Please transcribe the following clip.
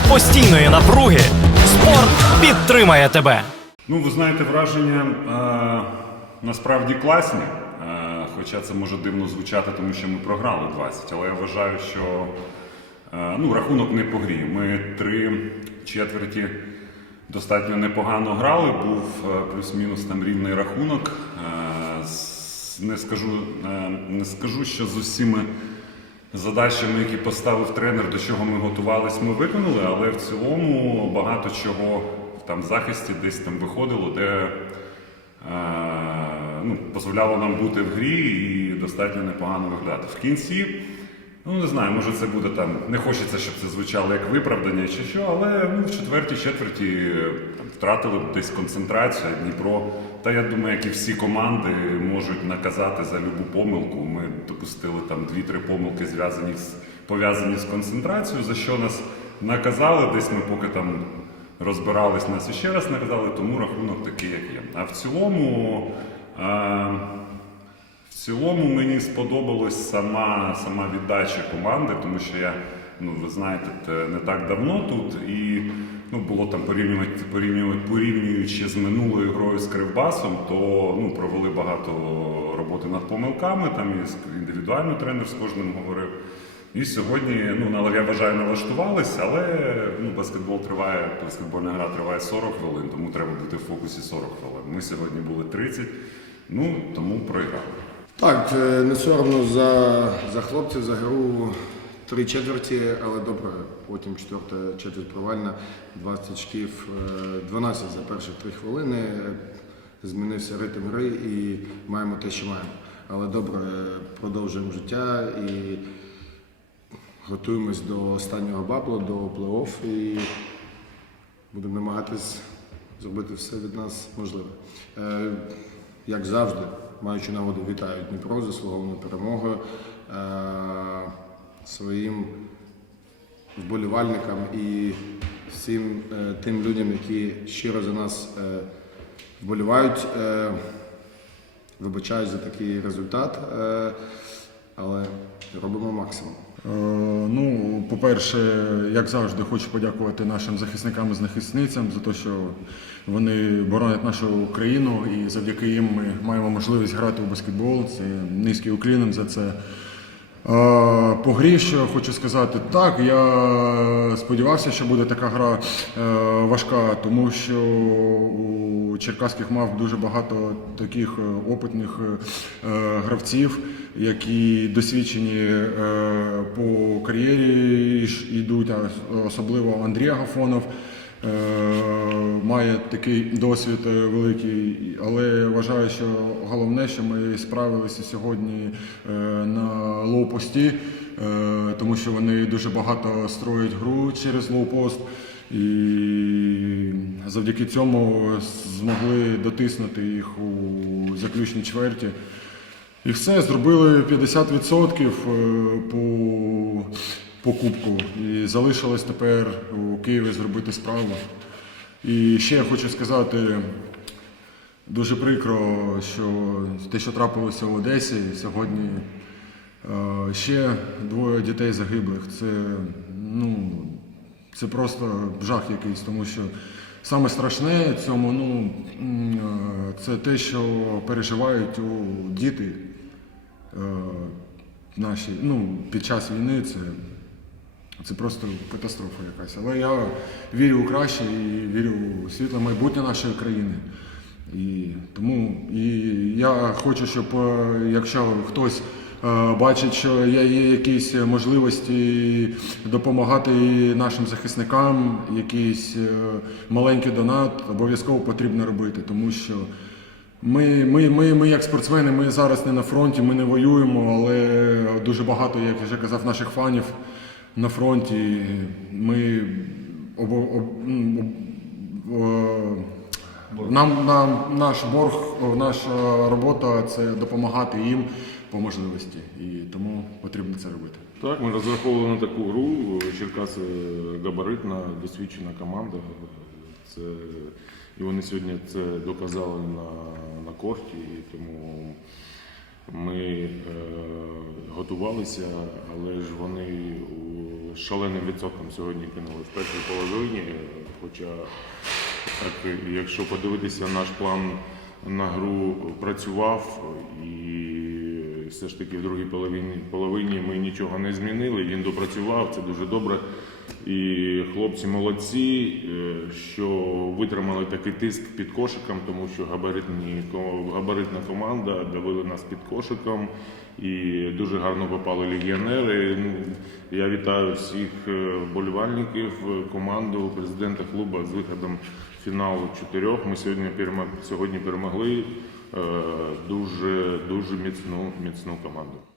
серед постійної напруги спорт підтримає тебе. Ну, ви знаєте, враження е, насправді класні. Е, хоча це може дивно звучати, тому що ми програли 20. Але я вважаю, що е, ну, рахунок не по грі. Ми три четверті достатньо непогано грали. Був е, плюс-мінус там рівний рахунок. Е, не, скажу, е, не скажу, що з усіми задачами, які поставив тренер, до чого ми готувалися, ми виконали, але в цілому багато чого там в захисті десь там виходило, де е, ну, дозволяло нам бути в грі і достатньо непогано виглядати. В кінці, ну не знаю, може це буде там, не хочеться, щоб це звучало як виправдання чи що, але ну, в четвертій четверті е, втратили десь концентрацію. Дніпро, та я думаю, як і всі команди можуть наказати за любу помилку. Ми допустили там дві-три помилки, зв'язані з пов'язані з концентрацією, за що нас наказали. Десь ми поки там розбирались, нас іще раз наказали, тому рахунок такий, як є. А в цілому. Е- цілому мені сподобалась сама, сама віддача команди, тому що я, ну ви знаєте, не так давно тут і ну, було там порівнювати, порівнювати, порівнюючи з минулою грою з Кривбасом, то ну, провели багато роботи над помилками, там і індивідуально тренер з кожним говорив. І сьогодні, ну, я вважаю, налаштувались, але ну, баскетбол триває, баскетбольна гра триває 40 хвилин, тому треба бути в фокусі 40 хвилин. Ми сьогодні були 30, ну тому програли. Так, е, не соромно за, за хлопців, за гру три четверті, але добре, потім четверта четверть провальна, 20 очків, е, 12 за перші три хвилини. е, Змінився ритм гри і маємо те, що маємо. Але добре, е, продовжуємо життя і готуємось до останнього бабла, до плей-офф і будемо намагатись зробити все від нас можливе. Е, як завжди, маючи нагоду, вітаю Дніпро з заслугованою перемогою е, своїм вболівальникам і всім е, тим людям, які щиро за нас е, вболівають. Вибачаюсь за такий результат, але робимо максимум. Ну, по-перше, як завжди, хочу подякувати нашим захисникам і захисницям за те, що вони боронять нашу країну, і завдяки їм ми маємо можливість грати у баскетбол. Це низький уклін за це. По грі, що хочу сказати, так, я сподівався, що буде така гра е, важка, тому що у черкаських мав дуже багато таких е, опитних е, гравців, які досвідчені е, по кар'єрі йдуть, особливо Андрій Агафонов. Е, Має такий досвід е, великий, але вважаю, що головне, що ми справилися сьогодні е, на лоу-пості, е, тому що вони дуже багато строять гру через лоу-пост. І завдяки цьому змогли дотиснути їх у заключній чверті. І все, зробили 50% е, по, по кубку. І залишилось тепер у Києві зробити справу. І ще я хочу сказати, дуже прикро, що те, що трапилося в Одесі сьогодні, е, ще двоє дітей загиблих. Це, ну, це просто жах якийсь, тому що саме страшне цьому ну, е, це те, що переживають у діти е, наші ну, під час війни. Це, це просто катастрофа якась. Але я вірю у краще і вірю у світле майбутнє нашої країни. І тому і я хочу, щоб е, якщо хтось е, бачить, що є, якісь можливості допомагати нашим захисникам, якийсь е, маленький донат, обов'язково потрібно робити, тому що ми, ми, ми, ми як спортсмени, ми зараз не на фронті, ми не воюємо, але дуже багато, як вже казав, наших фанів на фронті. Ми об, м, об, е, нам, нам наш борг, наша робота це допомагати їм по можливості. І тому потрібно це робити. Так, ми розраховували на таку гру. Черкаси габаритна, досвідчена команда. Це, і вони сьогодні це доказали на, на корті. І тому Ми е, готувалися, але ж вони шаленим відсотком сьогодні кинули в першій половині. Хоча, якщо подивитися, наш план на гру працював і все ж таки в другій половині, половині ми нічого не змінили. Він допрацював, це дуже добре. І хлопці молодці, е, що витримали такий тиск під кошиком, тому що габаритні, габаритна команда давили нас під кошиком і дуже гарно попали легіонери. Ну, Я вітаю всіх е, вболівальників, команду, президента клубу з виходом в фінал чотирьох. Ми сьогодні сьогодні перемогли е, дуже дуже міцну міцну команду.